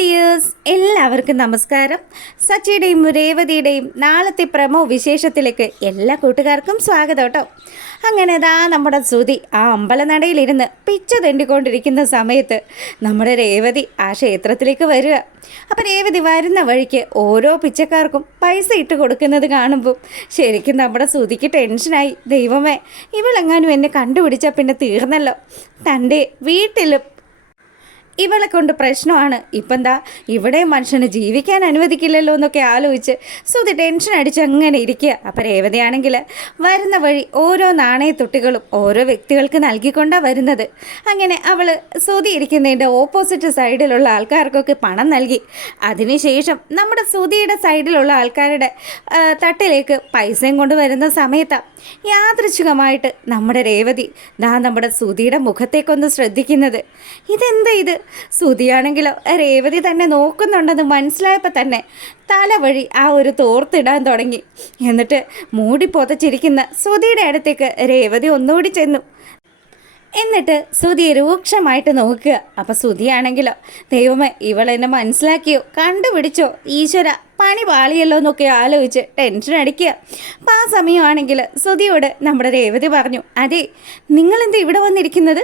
Dears എല്ലാവർക്കും നമസ്കാരം. സച്ചിയുടെയും രേവതിയുടെയും നാളത്തെ പ്രമോ വിശേഷത്തിലേക്ക് എല്ലാ കൂട്ടുകാർക്കും സ്വാഗതം കേട്ടോ. അങ്ങനെ നമ്മുടെ ശ്രുതി ആ അമ്പലനടയിലിരുന്ന് പിച്ച തെണ്ടിക്കൊണ്ടിരിക്കുന്ന സമയത്ത് നമ്മുടെ രേവതി ആ ക്ഷേത്രത്തിലേക്ക് വരിക. അപ്പം രേവതി വരുന്ന വഴിക്ക് ഓരോ പിച്ചക്കാർക്കും പൈസ ഇട്ട് കൊടുക്കുന്നത് കാണുമ്പോൾ ശരിക്കും നമ്മുടെ ശ്രുതിക്ക് ടെൻഷനായി. ദൈവമേ, ഇവളെങ്ങാനും എന്നെ കണ്ടുപിടിച്ചാൽ പിന്നെ തീർന്നല്ലോ. തൻ്റെ വീട്ടിലും ഇവളെ കൊണ്ട് പ്രശ്നമാണ്. ഇപ്പം എന്താ ഇവിടെ മനുഷ്യന് ജീവിക്കാൻ അനുവദിക്കില്ലല്ലോ എന്നൊക്കെ ആലോചിച്ച് ശ്രുതി ടെൻഷൻ അടിച്ച് അങ്ങനെ ഇരിക്കുക. അപ്പം രേവതിയാണെങ്കിൽ വരുന്ന വഴി ഓരോ നാണയത്തൊട്ടികളും ഓരോ വ്യക്തികൾക്ക് നൽകിക്കൊണ്ടാണ് വരുന്നത്. അങ്ങനെ അവൾ ശ്രുതി ഇരിക്കുന്നതിൻ്റെ ഓപ്പോസിറ്റ് സൈഡിലുള്ള ആൾക്കാർക്കൊക്കെ പണം നൽകി. അതിനുശേഷം നമ്മുടെ ശ്രുതിയുടെ സൈഡിലുള്ള ആൾക്കാരുടെ തട്ടിലേക്ക് പൈസയും കൊണ്ട് വരുന്ന സമയത്താണ് യാദൃച്ഛികമായിട്ട് നമ്മുടെ രേവതി നമ്മുടെ ശ്രുതിയുടെ മുഖത്തേക്കൊന്ന് ശ്രദ്ധിക്കുന്നത്. ഇതെന്താ ഇത്? ശ്രുതിയാണെങ്കിലോ രേവതി തന്നെ നോക്കുന്നുണ്ടെന്ന് മനസ്സിലായപ്പോൾ തന്നെ തല വഴി ആ ഒരു തോർത്തിടാൻ തുടങ്ങി. എന്നിട്ട് മൂടി പൊതച്ചിരിക്കുന്ന ശ്രുതിയുടെ അടുത്തേക്ക് രേവതി ഒന്നുകൂടി ചെന്നു. എന്നിട്ട് ശ്രുതിയെ രൂക്ഷമായിട്ട് നോക്കുക. അപ്പം ശ്രുതിയാണെങ്കിലോ ദൈവമേ, ഇവളെന്നെ മനസ്സിലാക്കിയോ, കണ്ടുപിടിച്ചോ, ഈശ്വര പണി പാളിയല്ലോ എന്നൊക്കെ ആലോചിച്ച് ടെൻഷൻ അടിക്കുക. അപ്പം ആ സമയമാണെങ്കിൽ ശ്രുതിയോട് നമ്മുടെ രേവതി പറഞ്ഞു, അതെ, നിങ്ങളെന്താ ഇവിടെ വന്നിരിക്കുന്നത്?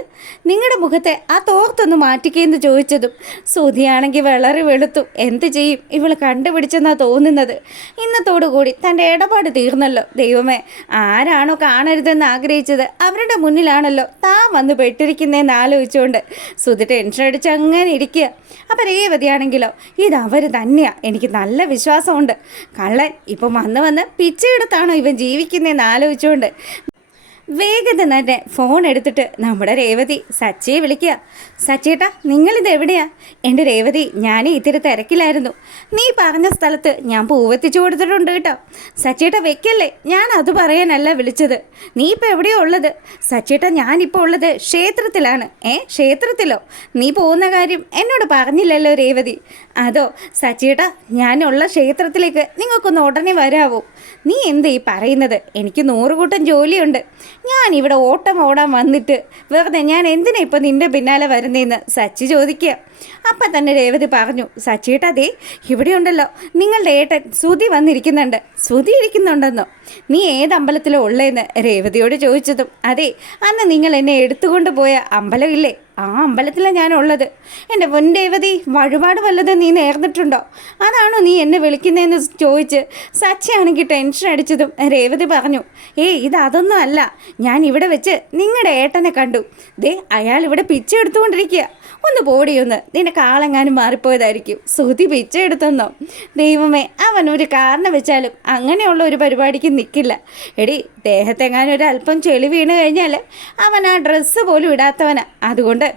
നിങ്ങളുടെ മുഖത്തെ ആ തോർത്തൊന്ന് മാറ്റിക്കുകയെന്ന് ചോദിച്ചതും ശ്രുതിയാണെങ്കിൽ വളരെ വെളുത്തു. എന്ത് ചെയ്യും, ഇവൾ കണ്ടുപിടിച്ചെന്നാണ് തോന്നുന്നത്. ഇന്നത്തോടുകൂടി തൻ്റെ ഇടപാട് തീർന്നല്ലോ. ദൈവമേ, ആരാണോ കാണരുതെന്ന് ആഗ്രഹിച്ചത് അവരുടെ മുന്നിലാണല്ലോ താൻ വന്ന് പെട്ടിരിക്കുന്നതെന്ന് ആലോചിച്ചുകൊണ്ട് ശ്രുതി ടെൻഷൻ അടിച്ച് അങ്ങനെ ഇരിക്കുക. അപ്പം രേവതിയാണെങ്കിലോ ഇതവർ തന്നെയാണ്, എനിക്ക് നല്ല വിശ്വാസമുണ്ട്. കള്ളൻ ഇപ്പം വന്ന് പിച്ചയെടുത്താണോ ഇവൻ ജീവിക്കുന്നതെന്ന് ആലോചിച്ചുകൊണ്ട് വേഗത തന്നെ ഫോൺ എടുത്തിട്ട് നമ്മുടെ രേവതി സച്ചിയെ വിളിക്കുക. സച്ചേട്ടാ, നിങ്ങളിത് എവിടെയാ? എൻ്റെ രേവതി, ഞാൻ ഇത്തിരി തിരക്കിലായിരുന്നു. നീ പറഞ്ഞ സ്ഥലത്ത് ഞാൻ പൂവെത്തിച്ചു കൊടുത്തിട്ടുണ്ട് കേട്ടോ. സച്ചേട്ടാ വെക്കല്ലേ, ഞാൻ അത് പറയാനല്ല വിളിച്ചത്. നീ ഇപ്പോൾ എവിടെയോ ഉള്ളത്? സച്ചേട്ടാ, ഞാനിപ്പോൾ ഉള്ളത് ക്ഷേത്രത്തിലാണ്. ക്ഷേത്രത്തിലോ? നീ പോകുന്ന കാര്യം എന്നോട് പറഞ്ഞില്ലല്ലോ രേവതി. അതോ സച്ചേട്ടാ, ഞാനുള്ള ക്ഷേത്രത്തിലേക്ക് നിങ്ങൾക്കൊന്ന് ഉടനെ വരാവോ? നീ എന്താ ഈ പറയുന്നത്? എനിക്ക് 100 കൂട്ടം ജോലിയുണ്ട്. ഞാനിവിടെ ഓട്ടം ഓടാൻ വന്നിട്ട് വെറുതെ ഞാൻ എന്തിനാ ഇപ്പം നിൻ്റെ പിന്നാലെ വരുന്നതെന്ന് സച്ചി ചോദിക്കുക. അപ്പം തന്നെ രേവതി പറഞ്ഞു, സച്ചിയേട്ടാ, അതേ ഇവിടെയുണ്ടല്ലോ നിങ്ങളുടെ ഏട്ടൻ ശ്രുതി വന്നിരിക്കുന്നുണ്ട്. ശ്രുതി ഇരിക്കുന്നുണ്ടെന്നോ? നീ ഏത് അമ്പലത്തിലോ ഉള്ളതെന്ന് രേവതിയോട് ചോദിച്ചതും, അതെ, അന്ന് നിങ്ങൾ എന്നെ എടുത്തുകൊണ്ട് പോയ അമ്പലമില്ലേ, ആ അമ്പലത്തിലാണ് ഞാനുള്ളത്. എൻ്റെ പൊൻ രേവതി, വഴിപാട് വല്ലതും നീ നേർന്നിട്ടുണ്ടോ? അതാണോ നീ എന്നെ വിളിക്കുന്നതെന്ന് ചോദിച്ച് സച്ചിയാണെങ്കിൽ ടെൻഷൻ അടിച്ചതും രേവതി പറഞ്ഞു, ഇതൊന്നും അല്ല, ഞാൻ ഇവിടെ വെച്ച് നിങ്ങളുടെ ഏട്ടനെ കണ്ടു. അയാൾ ഇവിടെ പിച്ച എടുത്തുകൊണ്ടിരിക്കുക. ഒന്ന് പോടിയൊന്ന്, നിന്റെ കാളെങ്ങാനും മാറിപ്പോയതായിരിക്കും. ശ്രുതി പിച്ച എടുത്തെന്നോ? ദൈവമേ, അവൻ ഒരു കാരണം വെച്ചാലും അങ്ങനെയുള്ള ഒരു പരിപാടിക്ക് നിൽക്കില്ല. എടി, ദേഹത്തെങ്ങാനും ഒരു അല്പം ചെളി വീണ് കഴിഞ്ഞാൽ അവൻ ആ ഡ്രസ്സ് പോലും ഇടാത്തവനാ. അതുകൊണ്ട്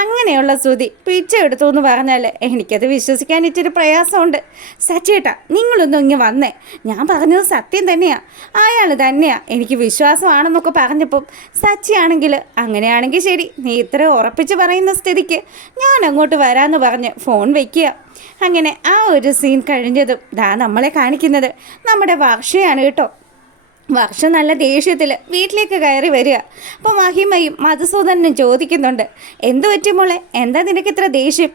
അങ്ങനെയുള്ള ശ്രുതി പിച്ച എടുത്തു എന്ന് പറഞ്ഞാൽ എനിക്കത് വിശ്വസിക്കാൻ ഇച്ചിരി പ്രയാസമുണ്ട്. സച്ചേട്ടാ, നിങ്ങളൊന്നും ഇങ്ങനെ വന്നേ. ഞാൻ പറഞ്ഞത് സത്യം തന്നെയാണ്, അയാൾ തന്നെയാണ്, എനിക്ക് വിശ്വാസമാണെന്നൊക്കെ പറഞ്ഞപ്പം സച്ചിയാണെങ്കിൽ അങ്ങനെയാണെങ്കിൽ ശരി, നീ ഇത്ര ഉറപ്പിച്ച് പറയുന്ന സ്ഥിതിക്ക് ഞാൻ അങ്ങോട്ട് വരാമെന്ന് പറഞ്ഞ് ഫോൺ വയ്ക്കുക. അങ്ങനെ ആ ഒരു സീൻ കഴിഞ്ഞതും നമ്മളെ കാണിക്കുന്നത് നമ്മുടെ വർഷയാണ് കേട്ടോ. വർഷ നല്ല ദേഷ്യത്തിൽ വീട്ടിലേക്ക് കയറി വരിക. അപ്പോൾ മഹിമയും മധുസൂദനും ചോദിക്കുന്നുണ്ട്, എന്തു പറ്റി മോളെ, എന്താ നിനക്ക് ഇത്ര ദേഷ്യം?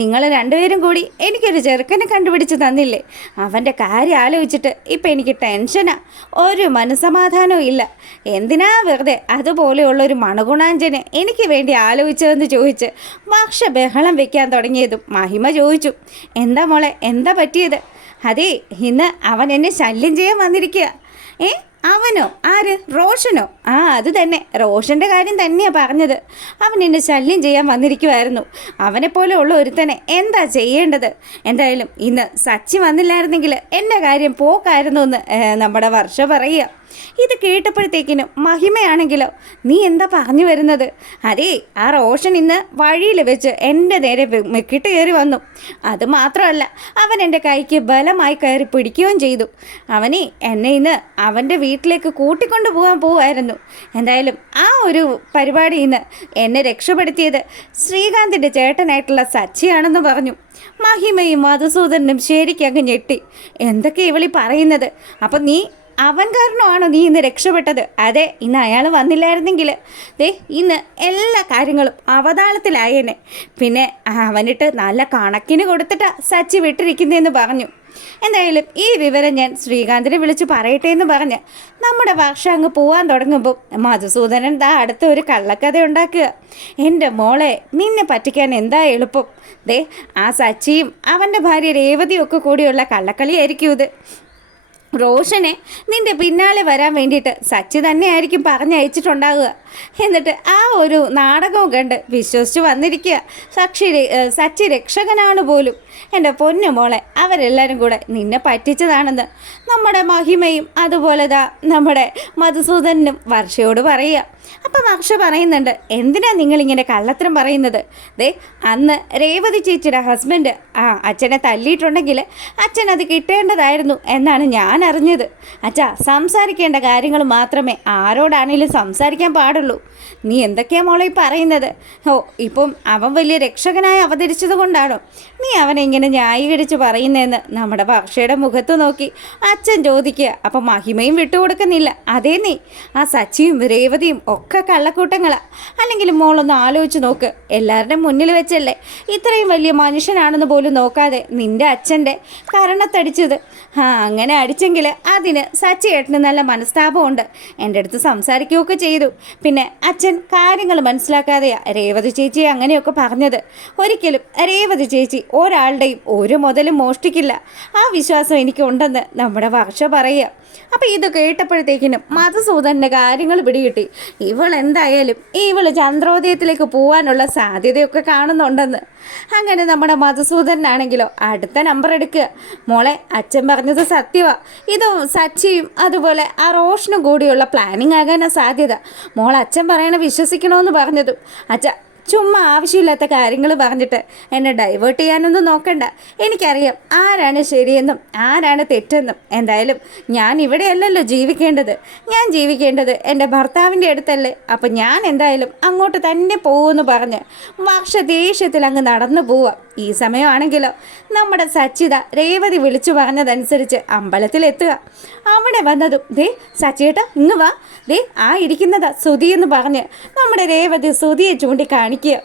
നിങ്ങൾ രണ്ടുപേരും കൂടി എനിക്കൊരു ചെറുക്കനെ കണ്ടുപിടിച്ച് തന്നില്ലേ? അവൻ്റെ കാര്യം ആലോചിച്ചിട്ട് ഇപ്പം എനിക്ക് ടെൻഷനാണ്. ഒരു മനസ്സമാധാനവും ഇല്ല. എന്തിനാ വെറുതെ അതുപോലെയുള്ളൊരു മണഗുണാഞ്ചന് എനിക്ക് വേണ്ടി ആലോചിച്ചതെന്ന് ചോദിച്ച് വർഷ ബഹളം വെക്കാൻ തുടങ്ങിയതും മഹിമ ചോദിച്ചു, എന്താ മോളെ, എന്താ പറ്റിയത്? അതേ, ഇന്ന് അവൻ എന്നെ ശല്യം ചെയ്യാൻ വന്നിരിക്കുക. അവനോ? ആര്? റോഷനോ? അത് തന്നെ, റോഷൻ്റെ കാര്യം തന്നെയാണ് പറഞ്ഞത്. അവൻ എന്നെ ശല്യം ചെയ്യാൻ വന്നിരിക്കുമായിരുന്നു. അവനെപ്പോലെ ഉള്ള ഒരുത്തനെ എന്താ ചെയ്യേണ്ടത്? എന്തായാലും ഇന്ന് സച്ചി വന്നില്ലായിരുന്നെങ്കിൽ എൻ്റെ കാര്യം പോക്കായിരുന്നു എന്ന് നമ്മുടെ വർഷ പറയുക. ഇത് കേട്ടപ്പോഴത്തേക്കിനും മഹിമയാണെങ്കിലോ, നീ എന്താ പറഞ്ഞു വരുന്നത്? അതേ, ആ റോഷൻ ഇന്ന് വഴിയിൽ വെച്ച് എൻ്റെ നേരെ മെക്കിട്ട് കയറി വന്നു. അതുമാത്രമല്ല, അവൻ എൻ്റെ കൈക്ക് ബലമായി കയറി പിടിക്കുകയും ചെയ്തു. അവനെ എന്നെ ഇന്ന് അവൻ്റെ വീട്ടിലേക്ക് കൂട്ടിക്കൊണ്ടു പോകാൻ പോവായിരുന്നു. എന്തായാലും ആ ഒരു പരിപാടിയിൽ നിന്ന് എന്നെ രക്ഷപ്പെടുത്തിയത് ശ്രീകാന്തിൻ്റെ ചേട്ടനായിട്ടുള്ള സച്ചിയാണെന്ന് പറഞ്ഞു. മഹിമയും മധുസൂദനും ശരിക്കും അങ്ങ് ഞെട്ടി. എന്തൊക്കെ ഇവളി പറയുന്നത്? അപ്പം നീ അവൻ കാരണമാണോ നീ ഇന്ന് രക്ഷപ്പെട്ടത്? അതെ, ഇന്ന് അയാൾ വന്നില്ലായിരുന്നെങ്കിൽ ദേ ഇന്ന് എല്ലാ കാര്യങ്ങളും അവതാളത്തിലായേനെ. പിന്നെ അവനിട്ട് നല്ല കണക്കിന് കൊടുത്തിട്ടാ സച്ചി വിട്ടിരിക്കുന്നതെന്ന് പറഞ്ഞു. എന്തായാലും ഈ വിവരം ഞാൻ ശ്രീകാന്തിനെ വിളിച്ച് പറയട്ടെ എന്ന് പറഞ്ഞ് നമ്മുടെ വർഷ അങ്ങ് പോവാൻ തുടങ്ങുമ്പോൾ മധുസൂദനൻ അടുത്ത ഒരു കള്ളക്കഥ ഉണ്ടാക്കുക. എൻ്റെ മോളെ, നിന്നെ പറ്റിക്കാൻ എന്താ എളുപ്പം? ദേ ആ സച്ചിയും അവൻ്റെ ഭാര്യ രേവതിയും ഒക്കെ കൂടിയുള്ള കള്ളക്കളിയായിരിക്കും ഇത്. റോഷനെ നിൻ്റെ പിന്നാലെ വരാൻ വേണ്ടിയിട്ട് സച്ചി തന്നെയായിരിക്കും പറഞ്ഞയച്ചിട്ടുണ്ടാവുക. എന്നിട്ട് ആ ഒരു നാടകവും കണ്ട് വിശ്വസിച്ച് വന്നിരിക്കുക. സച്ചി രക്ഷകനാണ് പോലും. എൻ്റെ പൊന്നു മോളെ, അവരെല്ലാവരും കൂടെ നിന്നെ പറ്റിച്ചതാണെന്ന് നമ്മുടെ മഹിമയും അതുപോലെ നമ്മുടെ മധുസൂദനും വർഷയോട് പറയുക. അപ്പം വർഷ പറയുന്നുണ്ട്, എന്തിനാ നിങ്ങളിങ്ങനെ കള്ളത്തരം പറയുന്നത്? ദേ അന്ന് രേവതി ചേച്ചിയുടെ ഹസ്ബൻഡ് അച്ഛനെ തല്ലിയിട്ടുണ്ടെങ്കിൽ അച്ഛൻ അത് കിട്ടേണ്ടതായിരുന്നു എന്നാണ് ഞാൻ അറിഞ്ഞത്. അച്ഛാ, സംസാരിക്കേണ്ട കാര്യങ്ങൾ മാത്രമേ ആരോടാണെങ്കിലും സംസാരിക്കാൻ പാടുള്ളൂ. നീ എന്തൊക്കെയാ മോളെ പറയുന്നത്? ഇപ്പം അവൻ വലിയ രക്ഷകനായി അവതരിച്ചത് കൊണ്ടാണോ നീ അവനെ ഇങ്ങനെ ന്യായീകരിച്ച് പറയുന്നതെന്ന് നമ്മുടെ വർഷയുടെ മുഖത്ത് നോക്കി അച്ഛൻ ചോദിക്കുക. അപ്പം മഹിമയും വിട്ടുകൊടുക്കുന്നില്ല. അതേ, നീ ആ സച്ചിയും രേവതിയും ഒക്കെ കള്ളക്കൂട്ടങ്ങളാ. അല്ലെങ്കിൽ മോളൊന്ന് ആലോചിച്ച് നോക്ക്. എല്ലാവരുടെയും മുന്നിൽ വെച്ചല്ലേ ഇത്രയും വലിയ മനുഷ്യനാണെന്ന് പോലും നോക്കാതെ നിൻ്റെ അച്ഛൻ്റെ കരണത്തടിച്ചത്. അങ്ങനെ അടിച്ചെങ്കിൽ അതിന് സച്ചി ഏട്ടന് നല്ല മനസ്താപമുണ്ട്. എൻ്റെ അടുത്ത് സംസാരിക്കുകയൊക്കെ ചെയ്തു. പിന്നെ അച്ഛൻ കാര്യങ്ങൾ മനസ്സിലാക്കാതെയാ രേവതി ചേച്ചിയെ അങ്ങനെയൊക്കെ പറഞ്ഞത്. ഒരിക്കലും രേവതി ചേച്ചി ഒരാളുടെയും ഒരു മുതലും മോഷ്ടിക്കില്ല. ആ വിശ്വാസം എനിക്കുണ്ടെന്ന് നമ്മുടെ വർഷ പറയുക. അപ്പം ഇത് കേട്ടപ്പോഴത്തേക്കിനും മധുസൂദൻ്റെ കാര്യങ്ങൾ പിടികിട്ടി. ഇവൾ എന്തായാലും ചന്ദ്രോദയത്തിലേക്ക് പോകാനുള്ള സാധ്യതയൊക്കെ കാണുന്നുണ്ടെന്ന്. അങ്ങനെ നമ്മുടെ മധുസൂദനാണെങ്കിലോ അടുത്ത നമ്പർ എടുക്കുക. മോളെ, അച്ഛൻ പറഞ്ഞത് സത്യമാണ്. ഇത് സച്ചിയും അതുപോലെ ആ റോഷനും കൂടിയുള്ള പ്ലാനിങ് ആകാനാണ് സാധ്യത. മോൾ അച്ഛൻ പറയണ വിശ്വസിക്കണമെന്ന് പറഞ്ഞതും അച്ഛ ചുമ്മാ ആവശ്യമില്ലാത്ത കാര്യങ്ങൾ പറഞ്ഞിട്ട് എന്നെ ഡൈവേർട്ട് ചെയ്യാനൊന്നും നോക്കണ്ട. എനിക്കറിയാം ആരാണ് ശരിയെന്നും ആരാണ് തെറ്റെന്നും. എന്തായാലും ഞാൻ ഇവിടെയല്ലല്ലോ ജീവിക്കേണ്ടത്. ഞാൻ ജീവിക്കേണ്ടത് എൻ്റെ ഭർത്താവിൻ്റെ അടുത്തല്ലേ. അപ്പം ഞാൻ എന്തായാലും അങ്ങോട്ട് തന്നെ പോകുമെന്ന് പറഞ്ഞ് വർഷ ദേഷ്യത്തിൽ അങ്ങ് നടന്നു പോവാം. ഈ സമയമാണെങ്കിലോ നമ്മുടെ സച്ചിത രേവതി വിളിച്ചു പറഞ്ഞതനുസരിച്ച് അമ്പലത്തിലെത്തുക. അവിടെ വന്നതും ദേ സച്ചിയേട്ടാ ഇങ്ങ് വാ, ദേ ആ ഇരിക്കുന്നതാ സുധി എന്ന് പറഞ്ഞ് നമ്മുടെ രേവതി സുധിയെ ചൂണ്ടിക്കാണിക്കുക.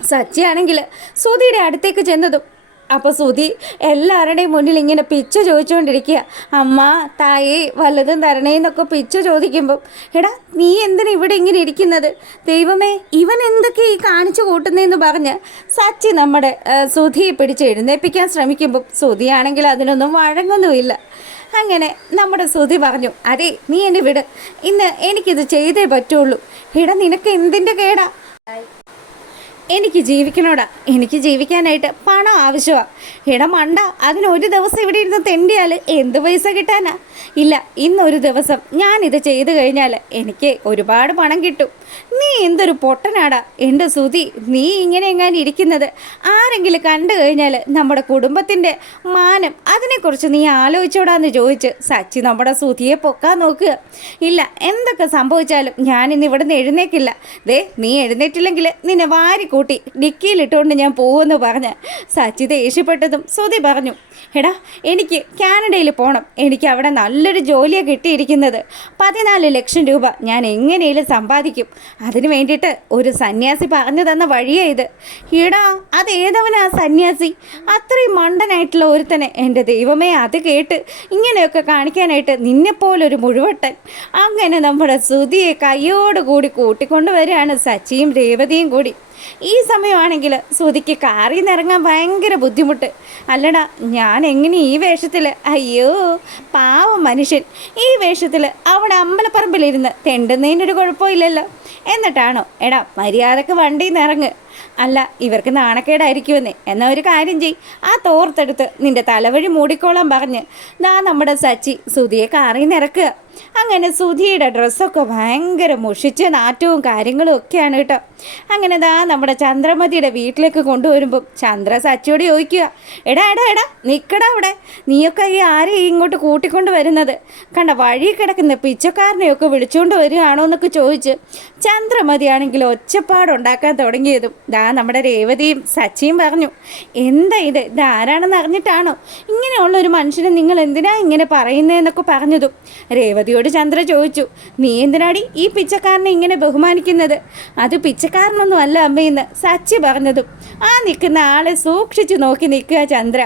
സച്ചിയാണെങ്കിൽ സുധിയുടെ അടുത്തേക്ക് ചെന്നതും അപ്പോൾ സുധി എല്ലാവരുടെയും മുന്നിൽ ഇങ്ങനെ പിച്ച ചോദിച്ചുകൊണ്ടിരിക്കുക. അമ്മ, തായേ, വല്ലതും തരണേന്നൊക്കെ പിച്ച ചോദിക്കുമ്പം, എടാ നീ എന്തിനാ ഇവിടെ ഇങ്ങനെ ഇരിക്കുന്നത്? ദൈവമേ, ഇവൻ എന്തൊക്കെ ഈ കാണിച്ചു കൂട്ടുന്നതെന്ന് പറഞ്ഞ് സച്ചി നമ്മുടെ സുധിയെ പിടിച്ച് എഴുന്നേൽപ്പിക്കാൻ ശ്രമിക്കുമ്പം സുധിയാണെങ്കിൽ അതിനൊന്നും വഴങ്ങൊന്നുമില്ല. അങ്ങനെ നമ്മുടെ സുധി പറഞ്ഞു, അതെ നീ എന്നെ വിട്, ഇന്ന് എനിക്കിത് ചെയ്തേ പറ്റുള്ളൂ. എടാ നിനക്ക് എന്തിൻ്റെ കേടാ? എനിക്ക് ജീവിക്കണോടാ. എനിക്ക് ജീവിക്കാനായിട്ട് പണം ആവശ്യമാണ്. മണ്ട, അതിനൊരു ദിവസം ഇവിടെ ഇരുന്ന് തെണ്ടിയാൽ എന്ത് പൈസ കിട്ടാനാ? ഇല്ല, ഇന്നൊരു ദിവസം ഞാനിത് ചെയ്തു കഴിഞ്ഞാൽ എനിക്ക് ഒരുപാട് പണം കിട്ടും. നീ എന്തൊരു പൊട്ടനാടാ എൻ്റെ സുധി, നീ ഇങ്ങനെ എങ്ങാനും ഇരിക്കുന്നത് ആരെങ്കിലും കണ്ടു കഴിഞ്ഞാൽ നമ്മുടെ കുടുംബത്തിൻ്റെ മാനം, അതിനെക്കുറിച്ച് നീ ആലോചിച്ചോടാന്ന് ചോദിച്ച് സച്ചി നമ്മുടെ സുധിയെ പൊക്കാൻ നോക്കുക. ഇല്ല, എന്തൊക്കെ സംഭവിച്ചാലും ഞാനിന്ന് ഇവിടുന്ന് എഴുന്നേക്കില്ല. ദേ നീ എഴുന്നേറ്റില്ലെങ്കിൽ നിന്നെ വാരിക്കൂട്ടി ഡിക്കിയിലിട്ടുകൊണ്ട് ഞാൻ പോകുമെന്ന് പറഞ്ഞ് സച്ചി ദേഷ്യപ്പെട്ടതും സുധി പറഞ്ഞു, എടാ എനിക്ക് കാനഡയിൽ പോകണം. എനിക്ക് അവിടെ നല്ലൊരു ജോലിയാണ് കിട്ടിയിരിക്കുന്നത്. 14 ലക്ഷം രൂപ ഞാൻ എങ്ങനെയും സമ്പാദിക്കും. അതിന് വേണ്ടിയിട്ട് ഒരു സന്യാസി പറഞ്ഞു തന്ന വഴിയാണ് ഇത്. എടാ അതേതവനാ സന്യാസി? അത്രയും മണ്ടനായിട്ടുള്ള ഒരുത്തനെ, എൻ്റെ ദൈവമേ, അത് കേട്ട് ഇങ്ങനെയൊക്കെ കാണിക്കാനായിട്ട് നിന്നെപ്പോലൊരു മുഴുവട്ടൻ. അങ്ങനെ നമ്മുടെ സുധിയെ കയ്യോടുകൂടി കൂട്ടിക്കൊണ്ട് വരികയാണ് സച്ചിയും രേവതിയും കൂടി. ഈ സമയമാണെങ്കിൽ സുധിക്ക് കാറിൽ നിന്ന് ഇറങ്ങാൻ ഭയങ്കര ബുദ്ധിമുട്ട്. അല്ലടാ, ഞാൻ എങ്ങനെ ഈ വേഷത്തിൽ? അയ്യോ പാവം മനുഷ്യൻ, ഈ വേഷത്തിൽ അവിടെ അമ്പലപ്പറമ്പിലിരുന്ന് തെണ്ടുന്നതിനൊരു കുഴപ്പമില്ലല്ലോ. എന്നിട്ടാണോ എടാ മര്യാദക്ക് വണ്ടിയിൽ നിന്ന് ഇറങ്ങ്. അല്ല, ഇവർക്ക് നാണക്കേടായിരിക്കുമെന്നേ. എന്നാൽ ഒരു കാര്യം ചെയ്, ആ തോർത്തെടുത്ത് നിൻ്റെ തലവഴി മൂടിക്കോളാൻ പറഞ്ഞ് നമ്മുടെ സച്ചി സുധിയെ കാറിൽ നിന്ന് ഇറക്കുക. അങ്ങനെ സുധിയുടെ ഡ്രസ്സൊക്കെ ഭയങ്കര മുഷിച്ച നാറ്റവും കാര്യങ്ങളും ഒക്കെയാണ് കേട്ടോ. അങ്ങനെ നമ്മുടെ ചന്ദ്രമതിയുടെ വീട്ടിലേക്ക് കൊണ്ടുവരുമ്പം ചന്ദ്ര സച്ചിയോട് ചോദിക്കുക, എടാ എടാ എടാ നിൽക്കടാ അവിടെ, നീയൊക്കെ ഈ ആരെയും ഇങ്ങോട്ട് കൂട്ടിക്കൊണ്ട് വരുന്നത്, കണ്ട വഴി കിടക്കുന്ന പിച്ചക്കാരനെയൊക്കെ വിളിച്ചുകൊണ്ട് വരികയാണോ എന്നൊക്കെ ചോദിച്ച് ചന്ദ്രമതിയാണെങ്കിൽ ഒച്ചപ്പാടുണ്ടാക്കാൻ തുടങ്ങിയതും നമ്മുടെ രേവതിയും സച്ചിയും പറഞ്ഞു, എന്താ ഇത് ആരാണെന്ന് അറിഞ്ഞിട്ടാണോ ഇങ്ങനെയുള്ള ഒരു മനുഷ്യനെ നിങ്ങൾ എന്തിനാ ഇങ്ങനെ പറയുന്നതെന്നൊക്കെ പറഞ്ഞതും രേവതിയോട് ചന്ദ്ര ചോദിച്ചു, നീ എന്തിനാടി ഈ പിച്ചക്കാരനെ ഇങ്ങനെ ബഹുമാനിക്കുന്നത്? അത് പിച്ചക്കാരനൊന്നും അല്ല അമ്മയെന്ന് സച്ചി പറഞ്ഞതും ആ നിൽക്കുന്ന ആളെ സൂക്ഷിച്ചു നോക്കി നിൽക്കുക ചന്ദ്ര.